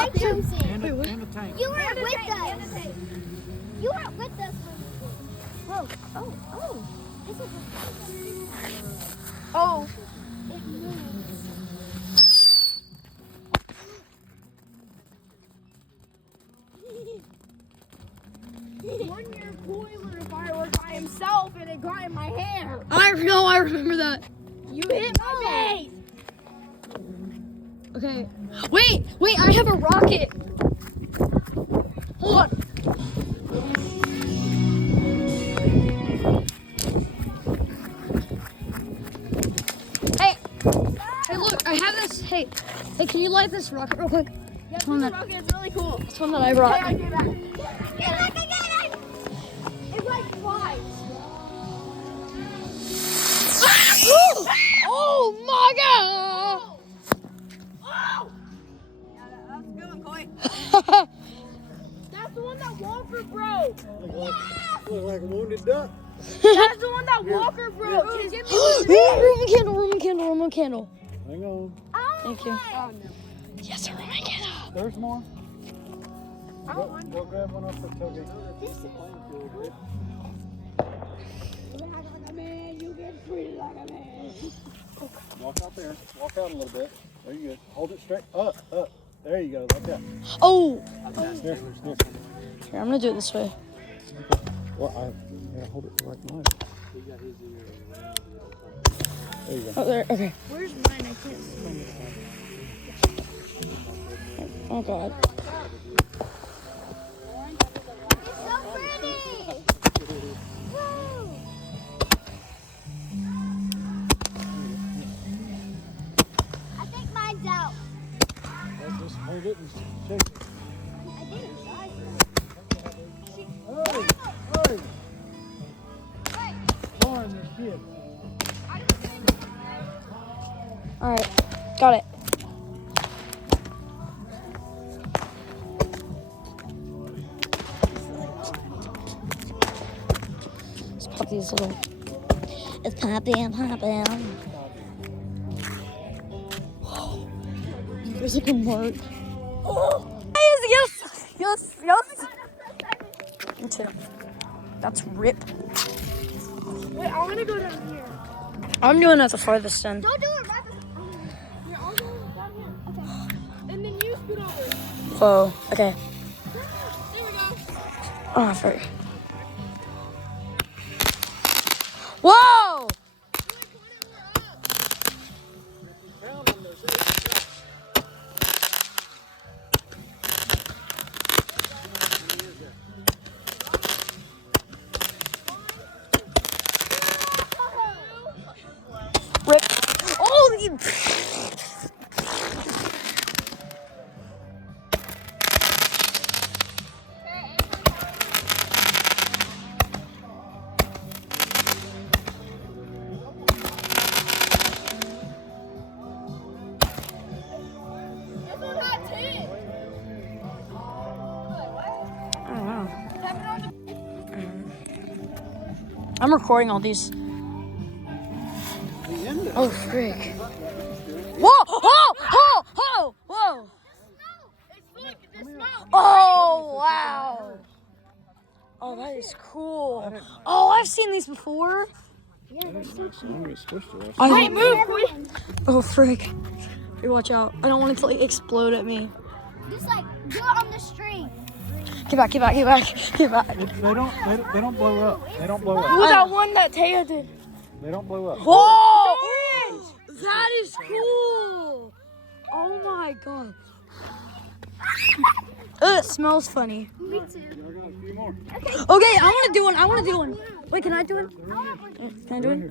like juicing. And a tank. You weren't with us. You weren't with us when we did. Whoa. Oh. This is Oh. it moves. One year boiler fire was by himself and it got in my hair. I know, I remember that. You hit my face. Okay. Wait, I have a rocket. Hold on. Hey, look, I have this. Hey, can you light this rocket real quick? Yeah, It's one the that, rocket is really cool. it's one that I brought. Hey, I get back. It like flies. Oh my god! Oh! Yeah, that's a good one, Coy. That's the one that Walker broke. Look like a wounded duck. That's the one that Walker broke. Can you give me the Roman candle. Hang on. Thank you. Oh, no. Yes, a Roman candle. There's more. I don't want Go grab one off the tuggy. You get treated like a man. Walk out there. Walk out a little bit. There you go. Hold it straight. Up. There you go. Like that. Oh! Here. Here, I'm gonna do it this way. Well, I gotta hold it like mine. There you go. Oh, there, okay. Where's mine? I can't see. Oh god. It's so pretty. Woo. I think mine's out. Just hold it and shake it. I didn't. Hey! Lauren, this kid. Alright, got it. Let's pop these little. It's popping. There's like a mark. Oh! Yes! Me too. That's rip. Wait, I want to go down here. I'm doing at the farthest end. Don't do it right. Here, I'll go down here. Okay. And then you scoot over. Whoa, okay. There we go. Oh, sorry. Whoa! Rip. Oh, you. I'm recording all these. Oh, frick. Whoa! Whoa! Oh, wow. Oh, that is cool. Oh, I've seen these before. Hey, move, quick. Oh, frick. Hey, watch out. I don't want it to like explode at me. Just like do it on the string. Get back. They don't blow up. They don't blow up. Ooh, that one that Taya did. They don't blow up. Whoa! That is cool. Oh my god. It smells funny. Me too. I got a few more. Okay, I want to do one. Wait, can I do it? Can I do it?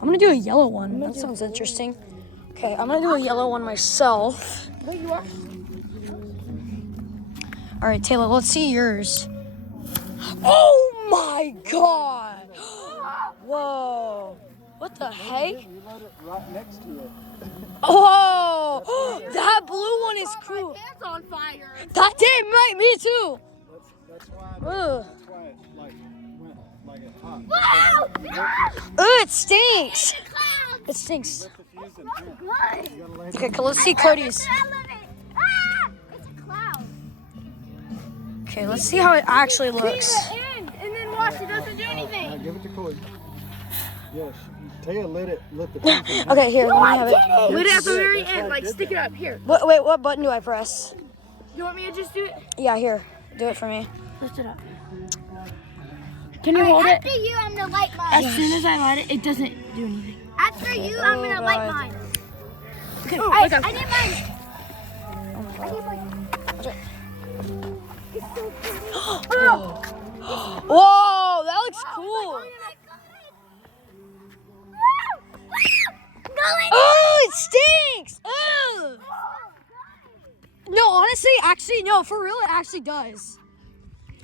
I'm gonna do a yellow one. That sounds interesting. Okay, I'm gonna do a yellow one myself. Wait, you are? All right, Taylor, let's see yours. Oh my god! Whoa! What the heck? You let it right next to it. Oh! That blue one is cool. My hair's on fire. That did, mate. Me too. That's why. Ugh. That's why it went like it's hot. It stinks. It stinks. Let the fuse in here. You gotta lay Okay, let's see Cody's. I love it. Ah! Okay, let's see how it actually looks. Leave it in, and then watch. It doesn't do anything. Now give it to Coy. Yes. Taya lit the pink in. Okay, here, let me have it. Lit it at the Yes, very that's end. why I Like did stick that. it up here. Wait, what button do I press? You want me to just do it? Yeah, here. Do it for me. Lift it up. Can you hold it? After you, I'm gonna light mine. As soon as I light it, it doesn't do anything. After you, I'm gonna light God. mine. Okay. I need mine. I need mine. It's so pretty. Whoa, that looks cool. Oh, it stinks. Ugh. No, honestly, actually, no, for real, it actually does.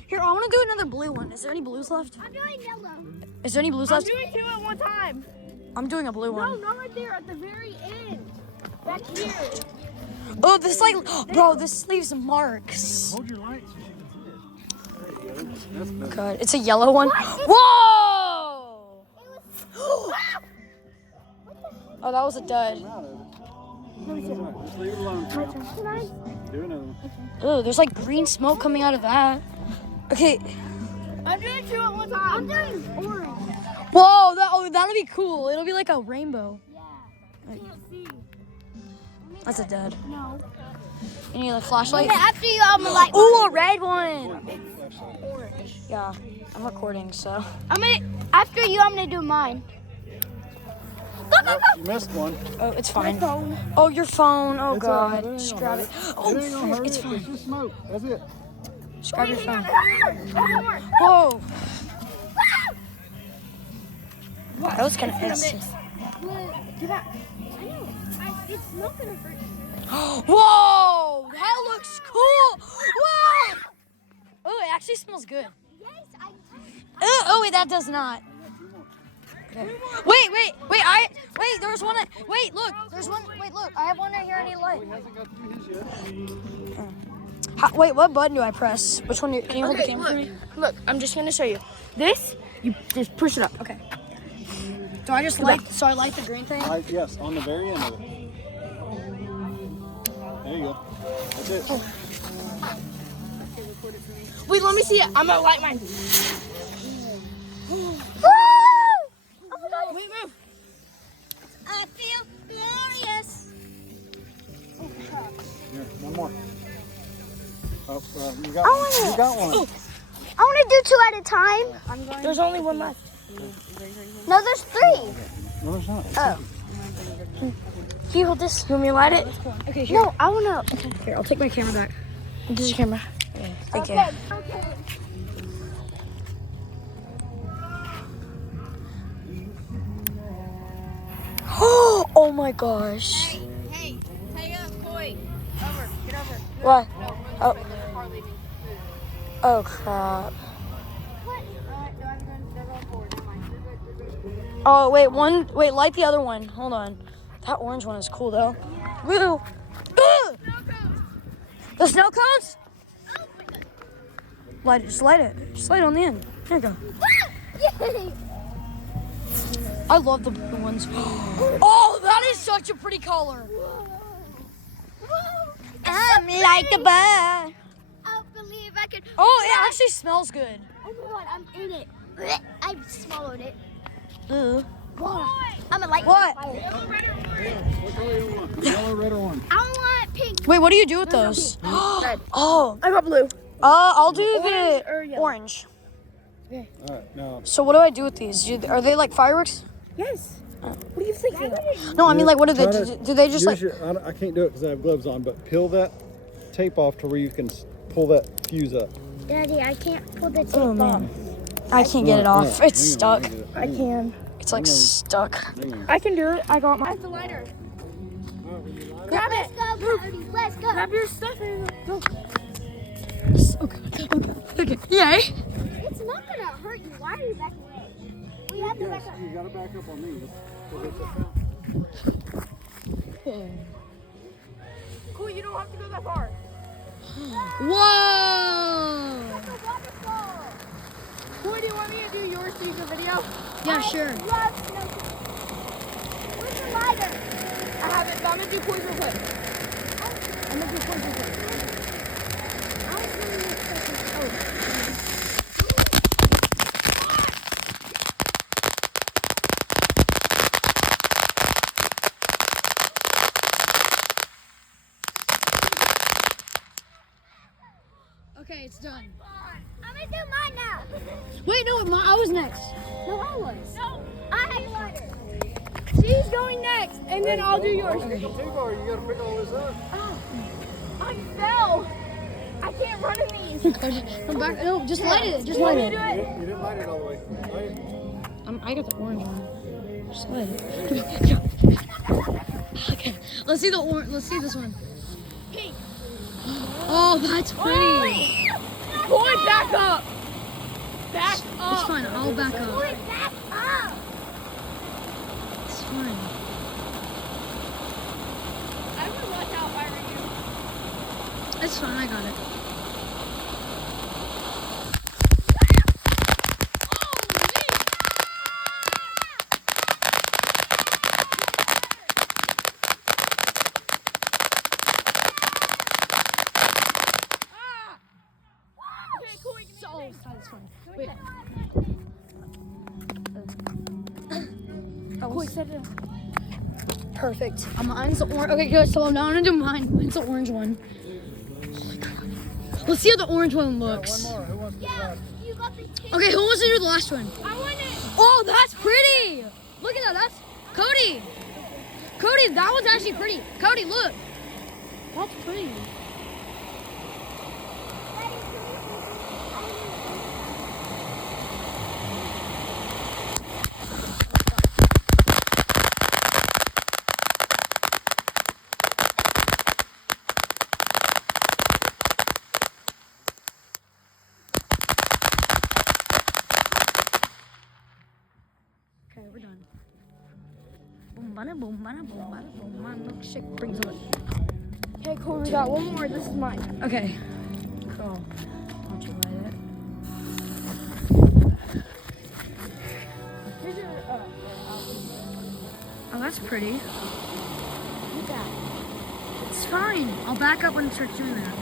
Here, I want to do another blue one. Is there any blues left? I'm doing yellow. Is there any blues I'm left? doing two at one time. I'm doing a blue No, one. not right there. At the very end. Back here. Oh, this like, bro, this leaves marks. Hold your light so she can see it. There you go. That's better. God, it's a yellow one. Whoa! Oh, that was a dud. Come out of it. Just leave it alone for now. Do another one. Oh, there's like green smoke coming out of that. Okay. I'm doing two at one time. I'm doing orange. Whoa, that'll be cool. It'll be like a rainbow. Yeah. That's a dud. No. You need a flashlight? Okay, after you, I'm gonna light mine. Ooh, a red one. Yeah, I'm recording, so. After you, I'm gonna do mine. Oh, you missed one. Oh, it's fine. Oh, your phone. Oh, It's all right. God. It ain't Just gonna grab hurt. it. Oh, It ain't gonna hurt it's it. fine. It's just smoke. That's it. Just grab your phone. More. Whoa. That was kind of instant. Get back. I know. It's not gonna hurt you. Whoa, that looks cool. Whoa. Oh, it actually smells good. Yes, I. Oh, wait, that does not. Okay. Wait, there's one. Wait, look, there's one. Wait, look, I have one right here. I need a light. He hasn't got to do his yet. Wait, what button do I press? Which one? Can you hold the Okay, camera for me? look, I'm just gonna show you. This, you just push it up. Okay. Do I just light? So I light the green thing? Yes, on the very end of it. There you go. That's it. Wait, let me see it. I'm gonna light mine. Wait, move. I feel glorious. Here, one more. Oh, you got one. I want to do two at a time. There's only one left. No, there's three. No, there's not. Oh. Can you hold this? You want me to light it? Okay, here. No, I want to. Here, I'll take my camera back. This is your camera. Thank you. Okay. Oh my gosh. Hey, Koi. Over. Get over. What? No, Oh. right there. Car leaving. Oh crap. Oh wait, light the other one. Hold on. That orange one is cool though. Woo! Ugh! The snow cones? Light it, just light it. Just light it on the end. There you go. Yay. I love the blue ones. Oh, that is such a pretty color. I'm like a bird. I believe I could. Oh, it actually smells good. Oh my god, I'm in it. I swallowed it. Ooh. I'm a light. What? What color you want? Yellow, red, or orange? I want pink. Wait, what do you do with those? Red. Oh, I got blue. I'll do Orange or the yellow? orange. All right, now. So what do I do with these? Are they like fireworks? Yes. What do you think? No, I mean like what do they Try do? to Do they just like? use I can't do it because I have gloves on, but peel that tape off to where you can pull that fuse up. Daddy, I can't pull the tape Oh off. man, I can't get it off. It's stuck. I can. It's like stuck. I can do it. I got my. The lighter. Grab Let's it. go, Cody. Let's go. Grab your stuff and go. Okay. Yay. It's not gonna hurt you. Why are you backing away? We have to back up. You gotta back up on me. Cool. You don't have to go that far. Whoa. It's a waterfall. Cool. Do you want me to do yours to use the video? Yeah, sure. Love snow. Where's the lighter? I have it. I'm gonna do poison real quick. I'm gonna do poison real quick. I was gonna use this. Oh, Okay, it's done. I'm gonna do mine now. Wait, no, I was next. No, I was. No, I had lighter. She's going next, and then I'll do yours. Pick them too far. You gotta pick all this up. Oh, I fell. I can't run in these. Come back. No, just light it. Just light it. Do it. You didn't light it all the way. Light it. I got the orange one. Just light it. Okay, let's see the orange. Let's see this one. Pink. Oh, that's pretty. Boy, back up. Back up. It's fine. I'll back up. Boy, back up. It's fine. I would watch out if I were you. It's fine. I got it. Okay, cool. You can Oh, it's fine. It's fine. Wait. Cool, set it up. Perfect. Mine's the orange. Okay, good. So now I'm gonna do mine. Mine's the orange one. Oh my god. Let's see how the orange one One looks. more. Who wants to do that? You got the pink. Okay, who wants to do the last one? I want it. Oh, that's pretty. Look at that. That's Cody. Cody, that one's actually pretty. Cody, look. That's pretty. Okay, we're done. Boom, bada, boom, bada, boom, bada, boom. My milkshake brings it. Okay, cool. We got one more. This is mine. Okay. Cool. Why don't you light it? Here's your. Oh, that's pretty. Look at. It's fine. I'll back up when it starts doing that.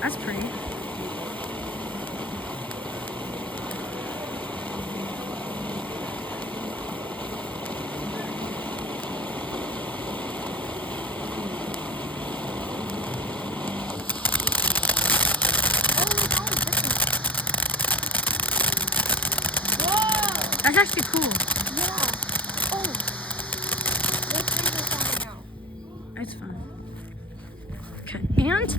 That's pretty. Whoa. That's actually cool. Yeah. Oh. Let's figure this out now. It's fun. Okay, and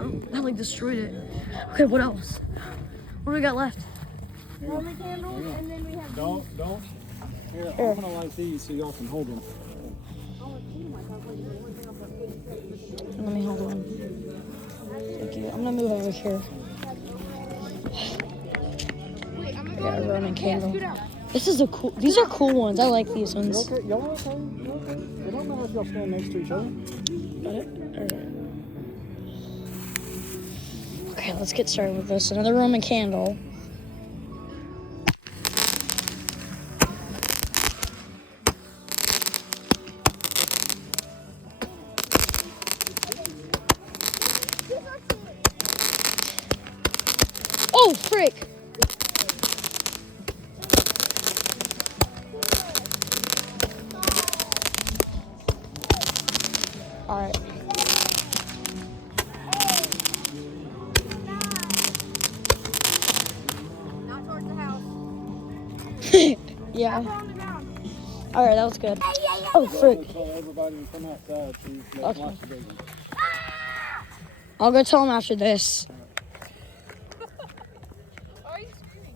oh, that like destroyed it. Okay, what else? What do we got left? Roman candles, and then we have. Don't. Here, I'm gonna light these so y'all can hold them. Let me hold one. Thank you. I'm gonna move over here. Wait, I'm gonna I go. got a Roman candle. Scoot out. This is a cool. These are cool ones. I like these You ones. okay? Y'all okay? You okay? It don't matter if y'all stand next to each other. Got it? Alright. Okay, let's get started with this. Another Roman candle. Oh, frick! Alright. Not towards the house. Yeah. Put on the ground. Alright, that was good. Oh, frick. Tell everybody to come outside so you can Okay. watch the baby. I'll go tell him after this. Why are you screaming?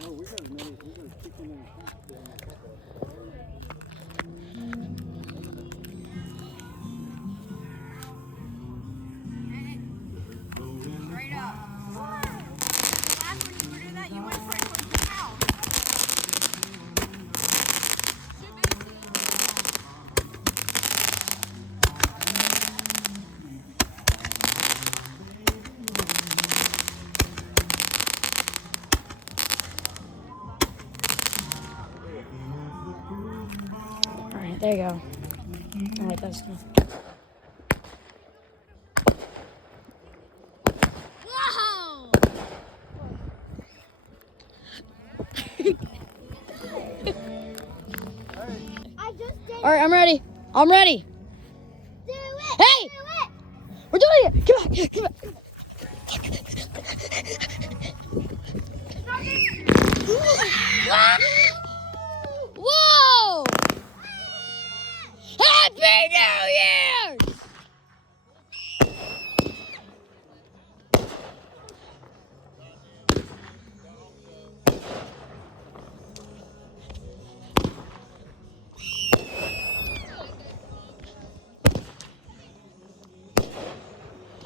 No, we got another. We got a chicken and a sheep down there. Straight up. Last when you were doing that, you went straight towards the house. Alright, there you go. Alright, that's enough. Whoa! I just did. Alright, I'm ready. I'm ready. 3, We're doing it. Come back. Come back. Whoa! Happy New Year!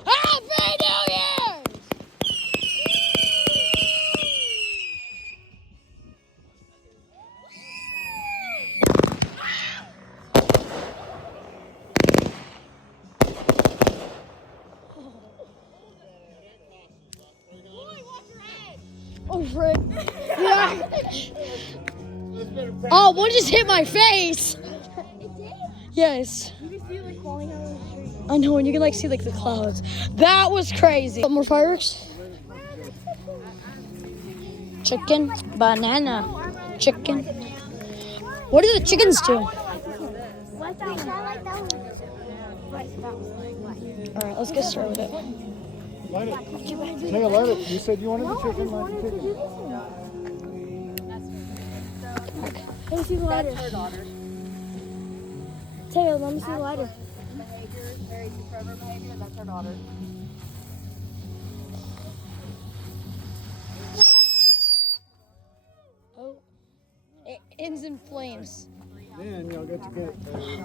Happy New Year! Oh, frick. Yeah. Oh, one just hit my face. Yes. You can see like falling out of the street. I know, and you can like see like the clouds. That was crazy. What more fireworks? Chicken, banana, chicken. What do the chickens do? What's that one? I like that one. All right, let's get started with it. Light it. Taylor, light it. You said you wanted the chicken. Light the chicken. Let me see the lighter. Taylor, let me see the lighter. That's her daughter. Oh, it ends in flames. Then y'all got to get.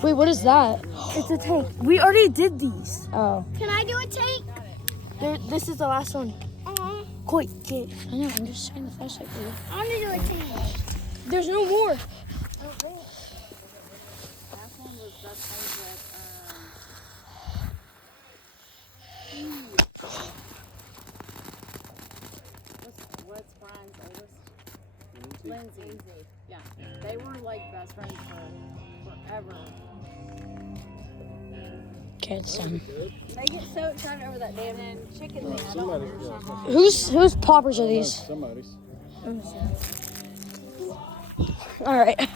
Wait, what is that? It's a tank. We already did these. Oh, Can I do a take? This is the last one. Quick, get. I know. I'm just trying to flashlight for you. I want to do a take. There's no more. That one was that what's Brian's oldest? Lindsay. Yeah. They were like best friends for forever. Okay, it's done. They get so excited over that damn chicken thing. I don't understand. Whose poppers are these? Somebody's. All right.